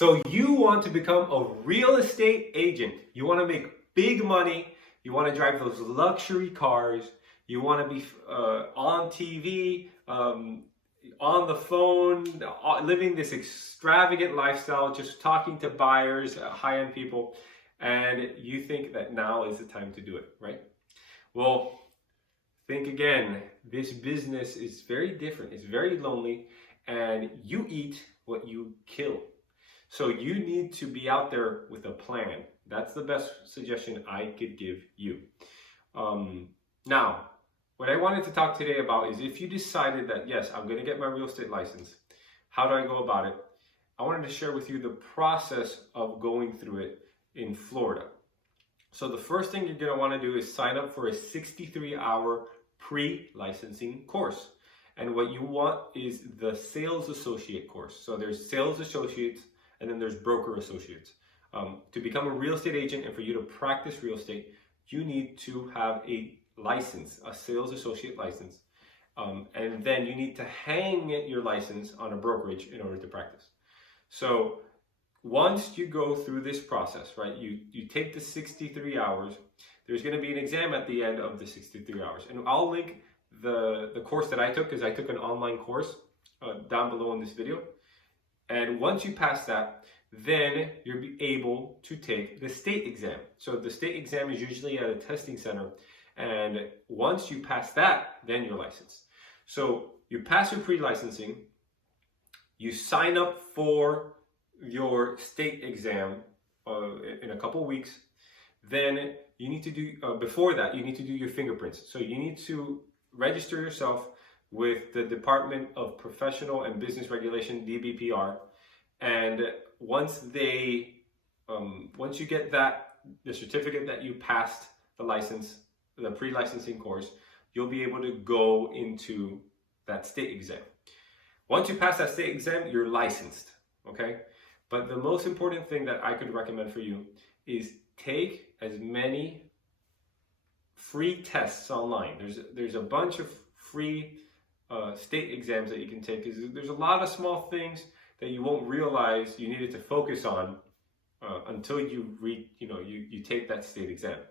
So you want to become a real estate agent. You want to make big money. You want to drive those luxury cars. You want to be on TV, on the phone, living this extravagant lifestyle, just talking to buyers, high-end people, and you think that now is the time to do it, right? Well, think again. This business is very different. It's very lonely, and you eat what you kill. So you need to be out there with a plan. That's the best suggestion I could give you. Now, what I wanted to talk today about is if you decided that, yes, I'm going to get my real estate license, how do I go about it? I wanted to share with you the process of going through it in Florida. So the first thing you're going to want to do is sign up for a 63-hour pre-licensing course. And what you want is the sales associate course. So there's sales associates, and then there's broker associates. To become a real estate agent and for you to practice real estate, you need to have a license, a sales associate license. And then you need to hang your license on a brokerage in order to practice. So once you go through this process, right, you take the 63 hours, there's going to be an exam at the end of the 63 hours. And I'll link the course that I took, because I took an online course down below in this video. And once you pass that, then you'll be able to take the state exam. So the state exam is usually at a testing center. And once you pass that, then you're licensed. So you pass your pre-licensing, you sign up for your state exam in a couple weeks. Then you need to do, before that, you need to do your fingerprints. So you need to register yourself with the Department of Professional and Business Regulation, DBPR. And once you get the certificate that you passed the license, the pre-licensing course, you'll be able to go into that state exam. Once you pass that state exam, you're licensed, okay? But the most important thing that I could recommend for you is take as many free tests online. There's a bunch of free state exams that you can take. There's a lot of small things that you won't realize you needed to focus on until you take that state exam.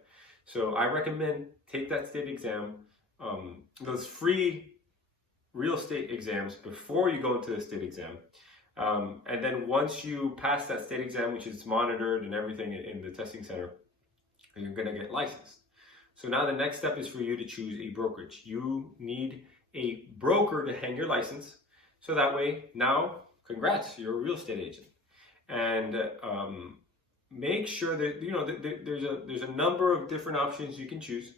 So I recommend take that state exam, those free real estate exams before you go into the state exam. And then once you pass that state exam, which is monitored and everything in the testing center, you're gonna get licensed. So now the next step is for you to choose a brokerage. You need a broker to hang your license. So that way, now, congrats, you're a real estate agent. And make sure that, there's a number of different options you can choose.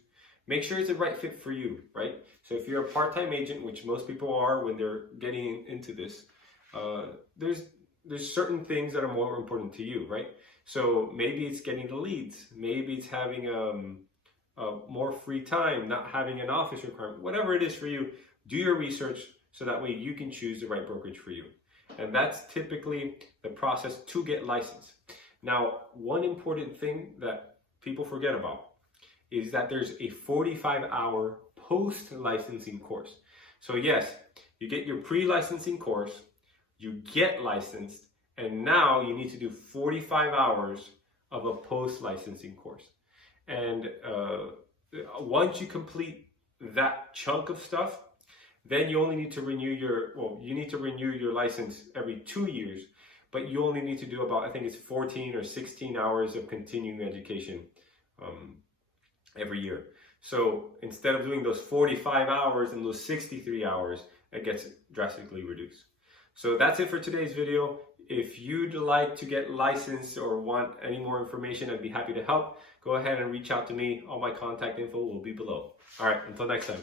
Make sure it's the right fit for you, right? So if you're a part-time agent, which most people are when they're getting into this, there's certain things that are more important to you, right? So maybe it's getting the leads. Maybe it's having more free time, not having an office requirement. Whatever it is for you, do your research so that way you can choose the right brokerage for you. And that's typically the process to get licensed. Now, one important thing that people forget about is that there's a 45-hour post-licensing course. So yes, you get your pre-licensing course, you get licensed, and now you need to do 45 hours of a post-licensing course. And once you complete that chunk of stuff, then you only need to renew your license every 2 years, but you only need to do about, I think it's 14 or 16 hours of continuing education every year. So instead of doing those 45 hours and those 63 hours, it gets drastically reduced. So that's it for today's video. If you'd like to get licensed or want any more information, I'd be happy to help. Go ahead and reach out to me. All my contact info will be below. All right, until next time.